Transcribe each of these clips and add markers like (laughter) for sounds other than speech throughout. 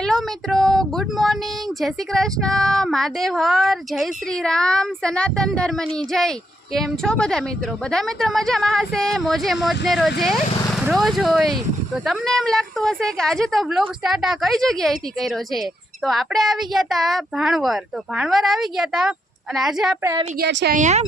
Hello મિત્રો good morning જય શ્રી કૃષ્ણ મહાદેવ હર જય શ્રી રામ સનાતન ધર્મની જય. કેમ છો બધા મિત્રો? બધા મિત્રો મજામાં હશે? મોજે મોજને રોજે રોજ હોય. તો તમને એમ લાગતું હશે કે આજે તો વ્લોગ સ્ટાર્ટ આ કઈ જગ્યાએથી કર્યો છે? તો આપણે આવી ગયા હતા ભાણવર. તો ભાણવર આવી ગયા હતા અને આજે આપણે આવી ગયા છે અહીંયા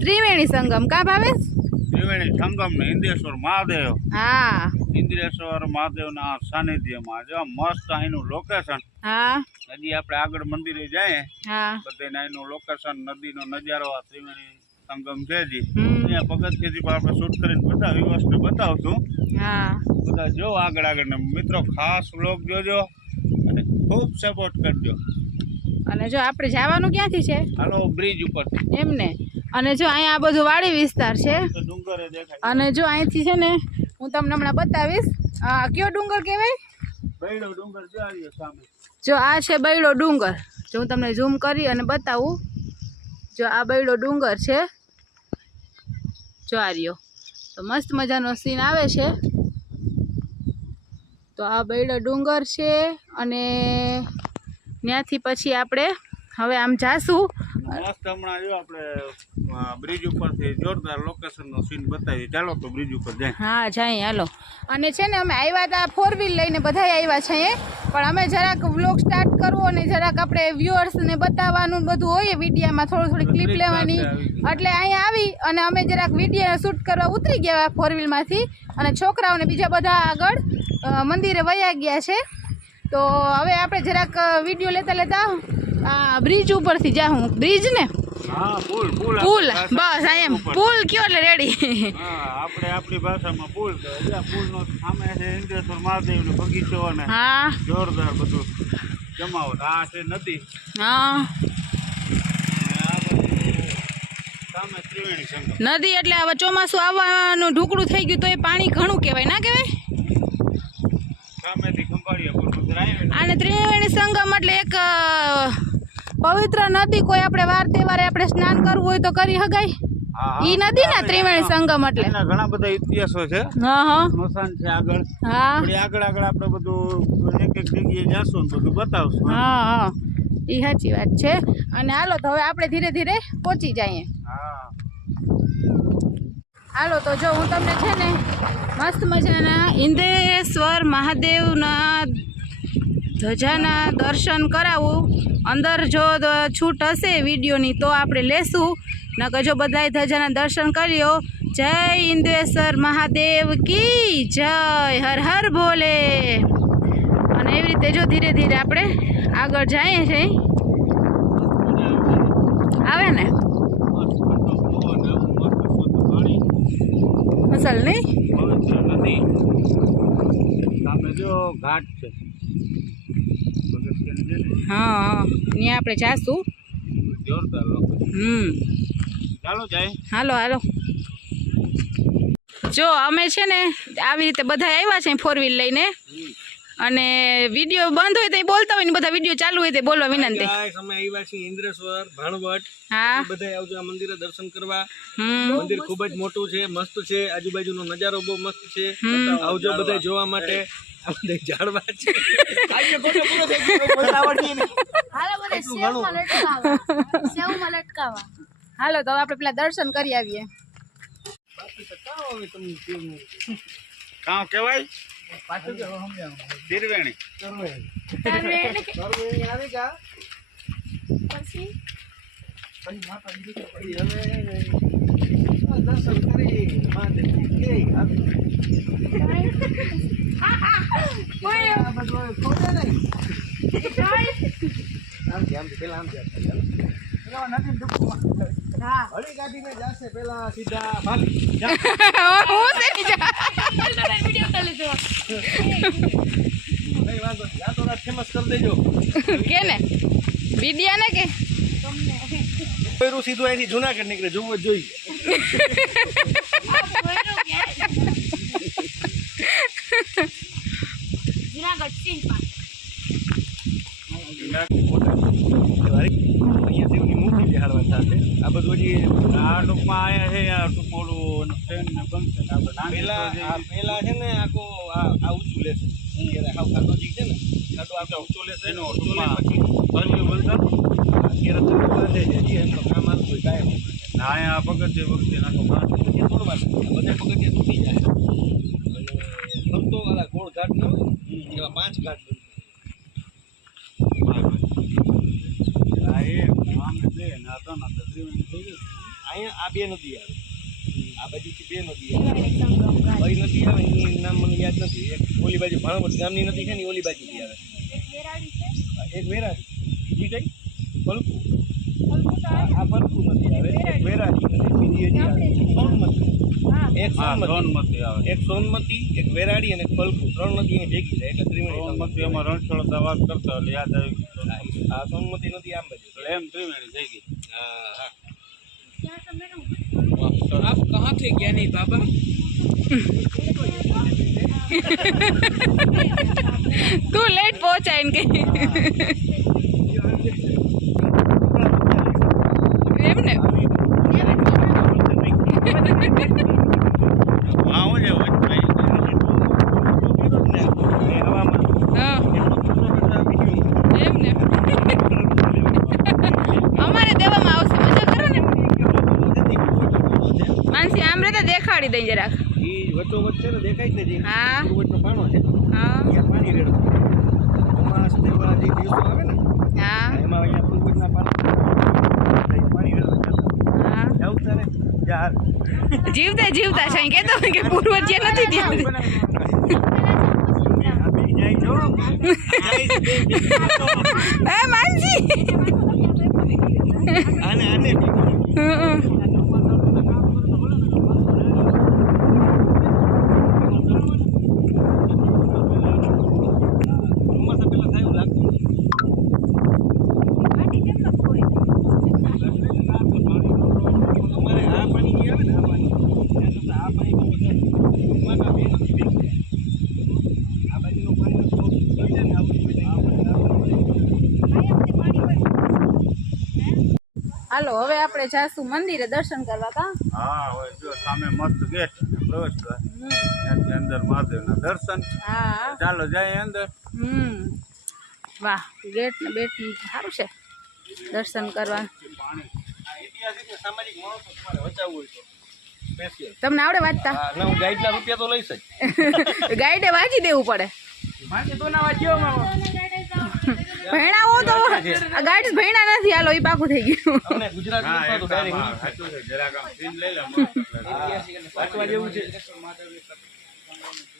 ત્રિવેણી સંગમ. કા ભાવેશ? ત્રિવેણી સંગમ ને ઇન્દ્રેશ્વર મહાદેવ. હા. ઇન્દ્રેશ્વર મહાદેવના સાનિધ્યમાં જો મસ્ત અહીંનું લોકેશન હા. હજી આપણે આગળ મંદિરે જાય હા. બધે અહીંનું લોકેશન નદીનો નજારો આ ત્રિવેણી સંગમ છે જી અહીંયા પગથિયેથી પણ આપણે શૂટ કરીને બતાવી વસ્તુ બતાવશું. હા. બધા જો આગળ આગળ મિત્રો ખાસ વ્લોગ જોજો અને ખૂબ સપોર્ટ કરજો. અને જો આપણે જવાનું ક્યાંથી છે? હાલો બ્રિજ ઉપર. એમને. અને જો અહીંયા આ બધું વાડી વિસ્તાર છે. ડુંગરે દેખાય. અને જો અહીંથી છે ને હું તમને હમણાં બતાવીશ. કયો ડુંગર કહેવાય? બૈડો ડુંગર જો સામે. જો આ છે બૈડો ડુંગર. જો હું તમને ઝૂમ કરી અને બતાવું. જો આ બૈડો ડુંગર છે. જો આ રહ્યો. તો મસ્ત મજાનો સીન આવે છે. તો આ બૈડો ડુંગર છે અને ત્યાંથી પછી આપણે હવે આમ જાશું. મસ્ત હમણાં જો આપણે બ્રિજ ઉપરથી જોરદાર લોકેશનનો સીન બતાવી ચાલો તો બ્રિજ ઉપર જાય. હા જાય હાલો. અને છે ને અમે આવ્યા હતા ફોર વ્હીલ લઈને બધા આવ્યા છે પણ અમે જરાક વ્લોગ સ્ટાર્ટ કરવો અને જરાક આપણે વ્યુઅર્સને બતાવવાનું બધું હોય વિડીયામાં થોડી થોડી ક્લિપ લેવાની. એટલે અહીંયા આવી અને અમે જરાક વીડિયો શૂટ કરવા ઉતરી ગયા ફોર વ્હીલમાંથી અને છોકરાઓને બીજા બધા આગળ મંદિરે વયા ગયા છે. તો હવે આપણે જરાક વીડિયો લેતા લેતા આ બ્રિજ ઉપરથી જાઉં બ્રિજ ને? હા પુલ પુલ પુલ બસ એમ. પુલ કયો એટલે રેડી હા આપણે આપણી ભાષામાં પુલ પુલ નો સામે છે ઇન્દ્રેશ્વર મહાદેવ નો બગીચો અને હા. જોરદાર બધું જમાવટ. આ છે નદી. હા. નદી એટલે હવે ચોમાસું આવવાનું ઢુકડું થઈ ગયું તો એ પાણી ઘણું કહેવાય ના કહેવાય? અને ત્રિવેણી સંગમ એટલે એક પવિત્ર નદી કોઈ આપણે વાર તહેવારે આપણે સ્નાન કરવું હોય તો કરી શકાય ઈ નદી ને ત્રિવેણી સંગમ એટલે. ઘણા બધા ઇતિહાસો છે. હા હા. સ્મશાન છે આગળ. હા. આગળ આગળ આપણે બધું એક એક જગ્યાએ જાશું ને બધું બતાવશું હા હા. એ સાચી વાત છે. અને હાલો તો હવે આપણે ધીરે ધીરે પહોંચી જઈએ. હા. હાલો તો જો હું તમને છે ને મસ્ત મજાના ઇન્દ્રેશ્વર મહાદેવના ધજાના દર્શન કરાવું. અંદર જો છૂટ હશે વિડીયોની તો આપણે લેશું. નકર જો બધાય ધજાના દર્શન કર્યો જય ઇન્દ્રેશ્વર મહાદેવ કી જય, હર હર ભોલે અને એવી રીતે જો ધીરે ધીરે આપણે આગળ જઈએ છીએ આવે ને? અસલ નહીં? જો ઘાટ છે. હા ત્યાં આપણે જાશું. હમ. હાલો હાલો. જો અમે છે ને આવી રીતે બધા આવ્યા છે ફોર વ્હીલ લઈને. અને વીડિયો બંધ હોય તો બોલતા હોય ને બધા વીડિયો ચાલુ હોય તો બોલવા વિનંતી. અમે આવ્યા છીએ ઇન્દ્રેશ્વર ભાણવટ હા. બધા આવજો આ મંદિરે દર્શન કરવા. મંદિર ખૂબ જ મોટું છે મસ્ત છે. આજુબાજુનો નજારો બહુ મસ્ત છે. આવજો બધા જોવા માટે. આ જાણવા છે. આજે કોટો પૂરો થઈ ગયો. બોલતા આવડતી નહીં. એટલું ઘણું. હાલો તો આપણે પેલા દર્શન કરી આવીએ. કામ કહેવાય? પાછું કે સમજાવું. ત્રિવેણી કરવે. કરવે આવી ગયા પછી? હવે (laughs) પેલા આમથી આપતા ચાલો. પેલા હળી કાઢીને જાશે પેલા સીધા ભાગી. જા. હું તેની જા- કઈ વાંધો નહીં. આ તો ફેમસ કરી દેજો કે ને વિડિયા ને કે કોયરું સીધું અહીંથી જુનાગઢ નીકળે, જોવું જ જોઈએ આ બધું હજી આ ટૂંકમાં આવ્યા છે આ ટૂંક ઓલું ટ્રેન ને બનશે ને આપણે પેલા પેલા છે. ને આખો આ ઊંચું લેશે હાવ ખાતો છે ને આ આપણે ઊંચો લેશે એનો ટૂંકમાં અહીંયા પગથિયે વખતે નાખો પાંચ પગથિયા તોડવાના બધે પગથિયા તૂટી જાય. અને ફરતો વાળા ગોળ ઘાટ ન હોય એવા પાંચ ઘાટ અહીંયા આ બે નદી આવે. આ બાજુથી બે નદી આવે. કઈ નદી આવે એનું નામ મને યાદ નથી. એક ઓલી બાજુ ભાણવડ ગામની નદી છે ને ઓલી બાજુથી આવે. એક વેરાડી બીજી કઈ? પલકુ આ આ પલકુ નદી આવે એક વેરાડી અને બીજી હજી આવે સોનમતી એક હા સોનમતી સોનમતી આવે એક સોનમતી એક વેરાડી અને એક પલકુ ત્રણ નદી અહીં ભેગી થાય એટલે ત્રિવેણી સોનમતી એમાં રણછોડતા વાત કરતા એટલે યાદ આવી ગયું સોનમતી. આ સોનમતી નદી આમ બાજુ એટલે એમ ત્રિવેણી થઈ ગઈ હા હા आप कहाँ थे ज्ञानी बाबा તું લેટ પહોંચાય ને રીતે દેખાડી દઈ જરાક. ઈ વચ્ચો વચ્ચે ને દેખાય જ નથી. હા. પાણો છે. હા. પાણી રેડવું ચોમાસ ને એવા જે દિવસો આવે ને હા એમાં અહીંયા પૂર્વજના પાણી પાણી રેડવા જતા હા જાવું તારે યાર. જીવતા જીવતા છે. કેતો તો કે પૂર્વજ જે નથી ત્યાં એ માનજી આને આને હમ. ચોમાસા પહેલા થાય એવું લાગતું નથી. અમારે આ પાણી જે આવે ને આ પાણી એના કરતાં આ પાણી બહુ વધારે ચોમાસા બે નથી ભેગી જાય. આ બાજુનું પાણી થોડું થઈ જાય ને આ બાજુ આ બાજુ, આ બાજુ. હાલો હવે આપણે જાશું મંદિરે દર્શન કરવા કા? હા હવે જો સામે મસ્ત ગેટ પ્રવેશ દ્વાર. ત્યાંથી અંદર મહાદેવના દર્શન. હા. ચાલો જાય અંદર. હમ. વાહ ગેટ ને બેટ ને સારું છે દર્શન કરવા. ઐતિહાસિક ને સામાજિક માણસો તમારે વચાવવું હોય તો તમને આવડે વાંચતા? ગાઈડ ના ગાઈડના રૂપિયા તો લઈશ જ. (laughs) ગાઈડે વાંચી દેવું પડે. ભણ્યા હો તો આ ગાઈડ ભણ્યા નથી હાલો એ પાકું થઈ ગયું અમને ગુજરાત હા તો એક આમ ડાયરેક્ટ હા, સાચું છે જરાક આમ સીન લઈ લે મસ્ત. વાંચવા જેવું છે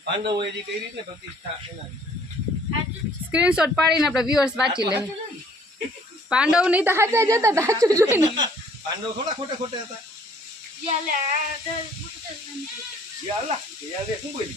પાંડવો એ જે કઈ રીતે પ્રતિષ્ઠા એના વિશે સ્ક્રીનશોટ પાડીને આપણે વ્યુઅર્સ વાંચી લઈએ પાંડવ નહીં તો હાચા જતા સાચું જોઈને પાંડવો થોડા ખોટા ખોટા હતા યા અલ્લાહ યા રે શું બોલી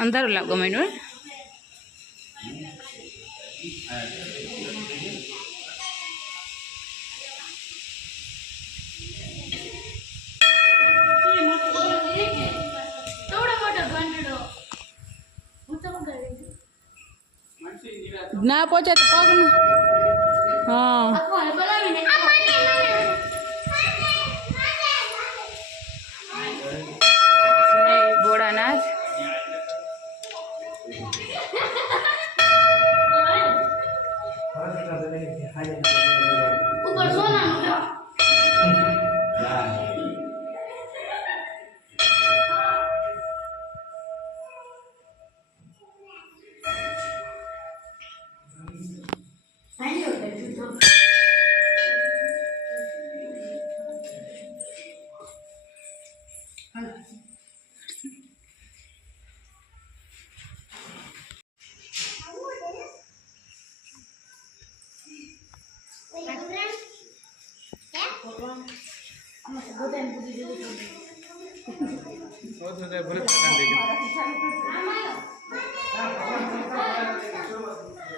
અંધારું લાગો મેડમ ના પહોંચે તો પગ હા.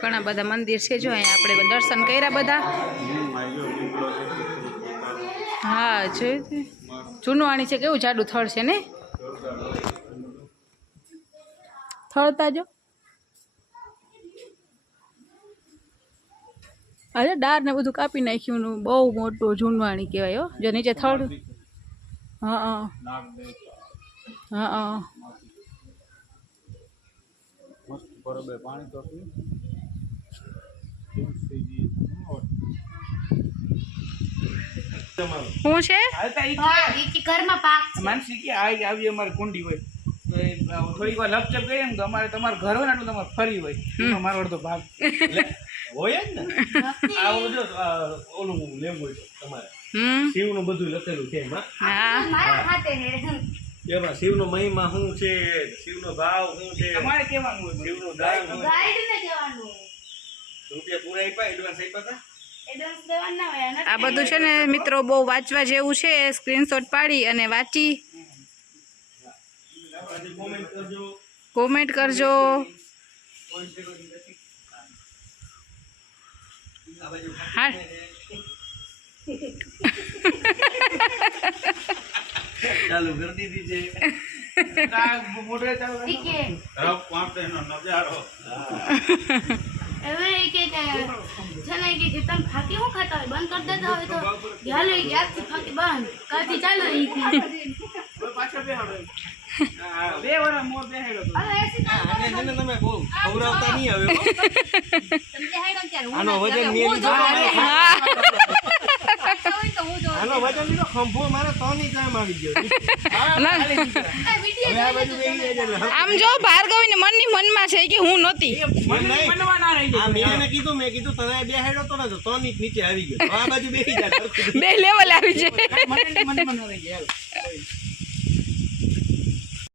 ઘણા બધા મંદિર છે જો અહીંયા આપણે દર્શન કર્યા બધા. હા, જોયું. જૂનવાણી છે, કેવું જાડું થળ છે ને થળતા જો અરે ડાર ને બધું કાપી નાખ્યું ને બહુ મોટું ઝૂંડવાણી કહેવાય હો. જો નીચે થડ હા હા. હા બરોબર પાણી તો શું છે? ઘરમાં પાક માનસી કે આવી આવી અમારી કુંડી હોય. થોડીક વાર લપચપ કરીએ ને તો અમારે તમારે ઘર હોય ને એટલું તમારે ફરી હોય. અમારો મારો અડધો ભાગ. (laughs) હોય જ ને આ ઓલું ઓલું લેવું તમારે. હમ. શિવનું બધું લખેલું છે એમાં. હા. મારા હાથે એમાં શિવનો મહિમા શું છે? શિવનો ભાવ શું છે? તમારે કેવાનું શિવનું દાન ગાઈડ ને કહેવાનું રૂપિયા પૂરા આપ્યા? એડવાન્સ આપ્યા હતા આ બધું છે ને મિત્રો બહુ વાંચવા જેવું છે. સ્ક્રીનશોટ પાડી અને વાંચી. કોમેન્ટ કરજો. કરજો ચાલુ કરી દીધી છે હવે બંધ કરી દેતા હોય તો ચાલો બેહાડો બે વાર મોર બેહાડ્યો તો. હવે એસી ને તમે બહુ ખવડાવતા નહીં હવે આનો વજન મેં લીધો આનો વજન લીધો ખંભો મારે કામ આવી ગયો. આમ જો ભાર્ગવી ને મનની મનમાં છે કે હું નહોતી મને નહીં. મનમાં ના રહી આ જાય. મેં કીધું મેં કીધું તને બે હેડો તો તો ની નીચે આવી ગયો આ બાજુ બેસી બે લેવલ આવી છે